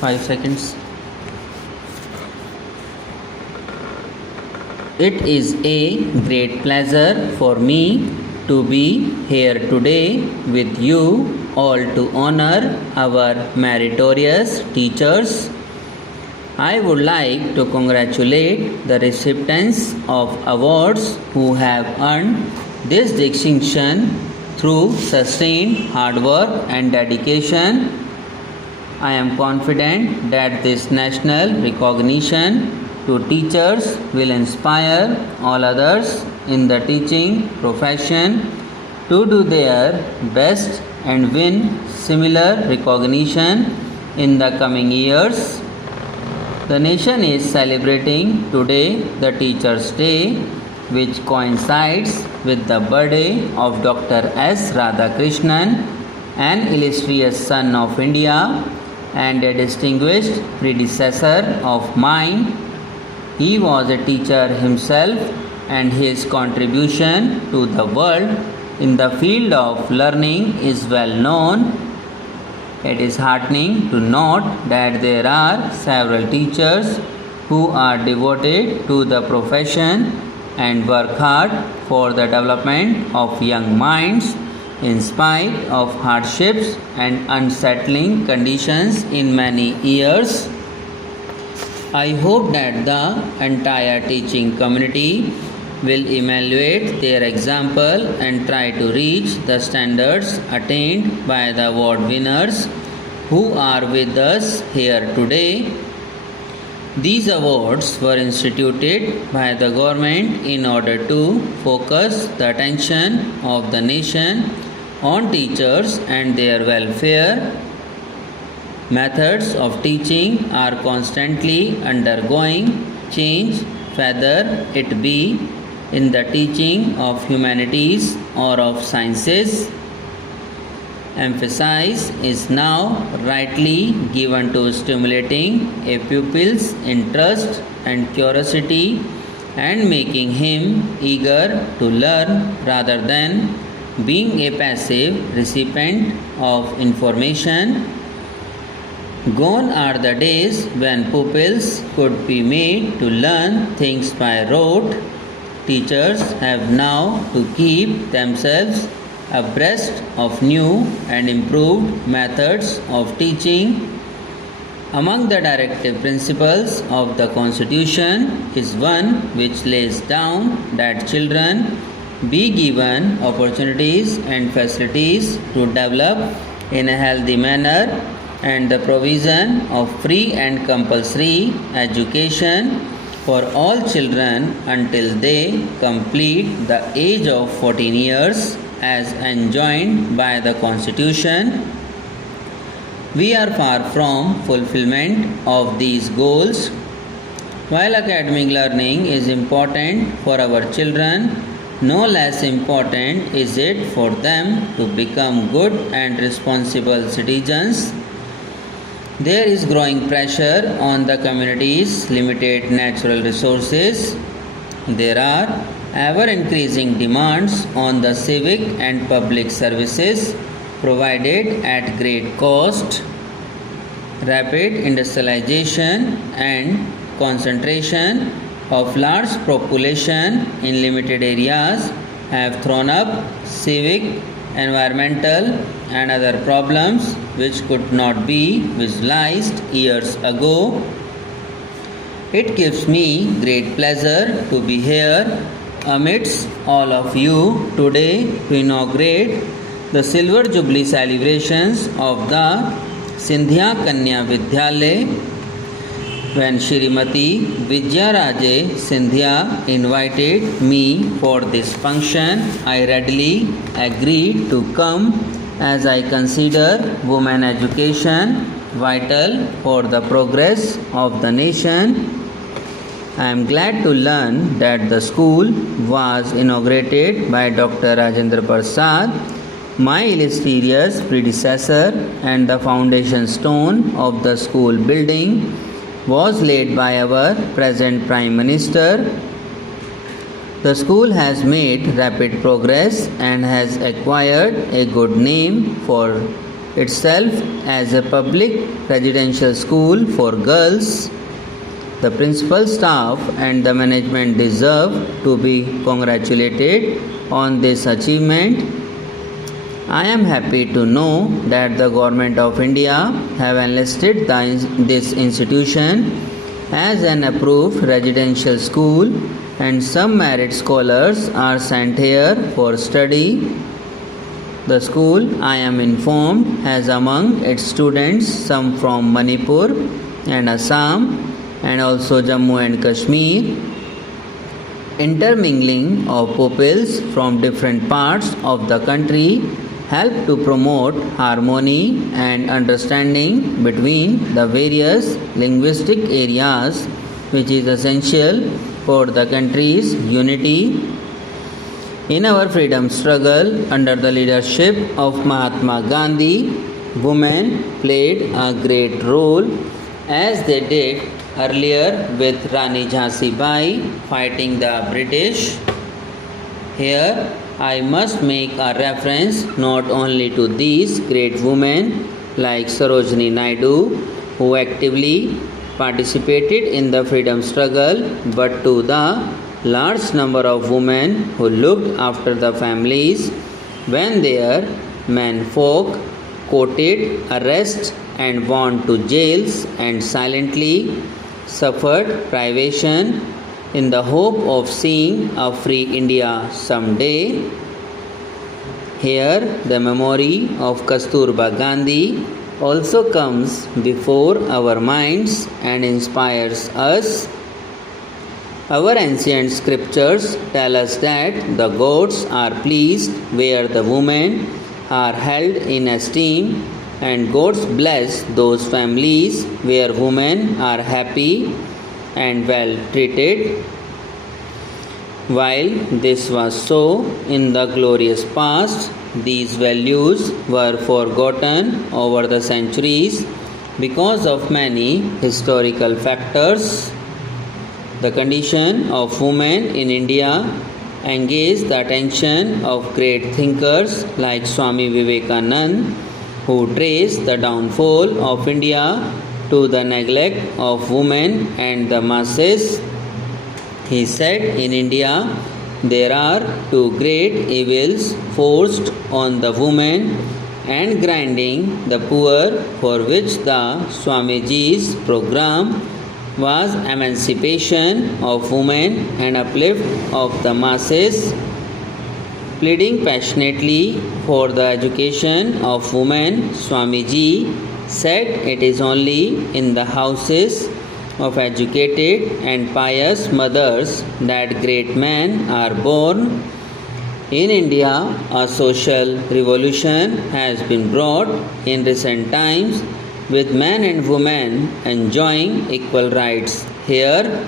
5 seconds. It is a great pleasure for me to be here today with you all to honor our meritorious teachers. I would like to congratulate the recipients of awards who have earned this distinction through sustained hard work and dedication. I am confident that this national recognition to teachers will inspire all others in the teaching profession to do their best and win similar recognition in the coming years. The nation is celebrating today the Teachers' Day, which coincides with the birthday of Dr. S. Radhakrishnan, an illustrious son of India and a distinguished predecessor of mine. He was a teacher himself, and his contribution to the world in the field of learning is well known. It is heartening to note that there are several teachers who are devoted to the profession and work hard for the development of young minds in spite of hardships and unsettling conditions in many years. I hope that the entire teaching community will emulate their example and try to reach the standards attained by the award winners who are with us here today. These awards were instituted by the government in order to focus the attention of the nation on teachers and their welfare. Methods of teaching are constantly undergoing change, whether it be in the teaching of humanities or of sciences. Emphasis is now rightly given to stimulating a pupil's interest and curiosity and making him eager to learn rather than being a passive recipient of information. Gone are the days when pupils could be made to learn things by rote. Teachers have now to keep themselves abreast of new and improved methods of teaching. Among the directive principles of the Constitution is one which lays down that children be given opportunities and facilities to develop in a healthy manner, and the provision of free and compulsory education for all children until they complete the age of 14 years as enjoined by the Constitution. We are far from fulfillment of these goals. While academic learning is important for our children, no less important is it for them to become good and responsible citizens. There is growing pressure on the community's limited natural resources. There are ever-increasing demands on the civic and public services provided at great cost. Rapid industrialization and concentration of large population in limited areas have thrown up civic, environmental and other problems which could not be visualized years ago. It gives me great pleasure to be here amidst all of you today to inaugurate the Silver Jubilee celebrations of the Sindhya Kanya Vidyalaya. When Shrimati Vijayaraje Sindhya invited me for this function, I readily agreed to come as I consider women education vital for the progress of the nation. I am glad to learn that the school was inaugurated by Dr. Rajendra Prasad, my illustrious predecessor, and the foundation stone of the school building was laid by our present Prime Minister. The school has made rapid progress and has acquired a good name for itself as a public residential school for girls. The principal staff and the management deserve to be congratulated on this achievement. I am happy to know that the Government of India have enlisted this institution as an approved residential school, and some merit scholars are sent here for study. The school, I am informed, has among its students some from Manipur and Assam and also Jammu and Kashmir. Intermingling of pupils from different parts of the country help to promote harmony and understanding between the various linguistic areas, which is essential for the country's unity. In our freedom struggle under the leadership of Mahatma Gandhi, women played a great role as they did earlier with Rani Jhansi Bai fighting the British. Here I must make a reference not only to these great women like Sarojini Naidu, who actively participated in the freedom struggle, but to the large number of women who looked after the families when their menfolk courted arrest and went to jails and silently suffered privation in the hope of seeing a free India someday. Here, the memory of Kasturba Gandhi also comes before our minds and inspires us. Our ancient scriptures tell us that the gods are pleased where the women are held in esteem, and gods bless those families where women are happy and well treated. While this was so in the glorious past, these values were forgotten over the centuries because of many historical factors. The condition of women in India engaged the attention of great thinkers like Swami Vivekananda, who traced the downfall of India to the neglect of women and the masses. He said, in India there are two great evils forced on the woman and grinding the poor, for which the Swamiji's program was emancipation of women and uplift of the masses. Pleading passionately for the education of women, Swamiji said it is only in the houses of educated and pious mothers that great men are born. In India, a social revolution has been brought in recent times with men and women enjoying equal rights. Here,